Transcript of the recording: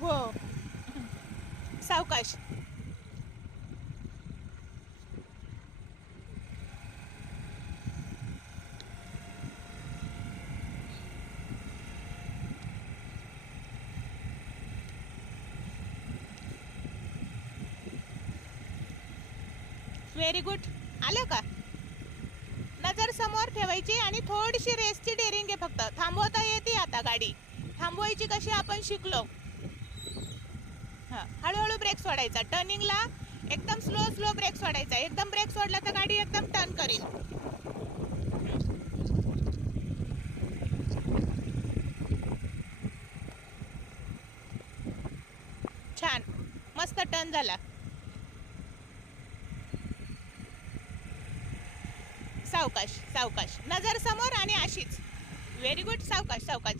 हो. सावकाश. Very good. आलं का? नजर समोर ठेवायची आणि थोडीशी रेसची डेअरिंग आहे. फक्त थांबवता येते आता गाडी. थांबवायची कशी आपण शिकलो. हां, हळूहळू ब्रेक सोडायचा. टर्निंगला एकदम स्लो स्लो ब्रेक सोडायचा. एकदम ब्रेक सोडला तर गाडी एकदम टर्न करील. छान, मस्त टर्न झाला. सावकाश सावकाश. नजर समोर आणि अशीच. Very good. सावकाश सावकाश.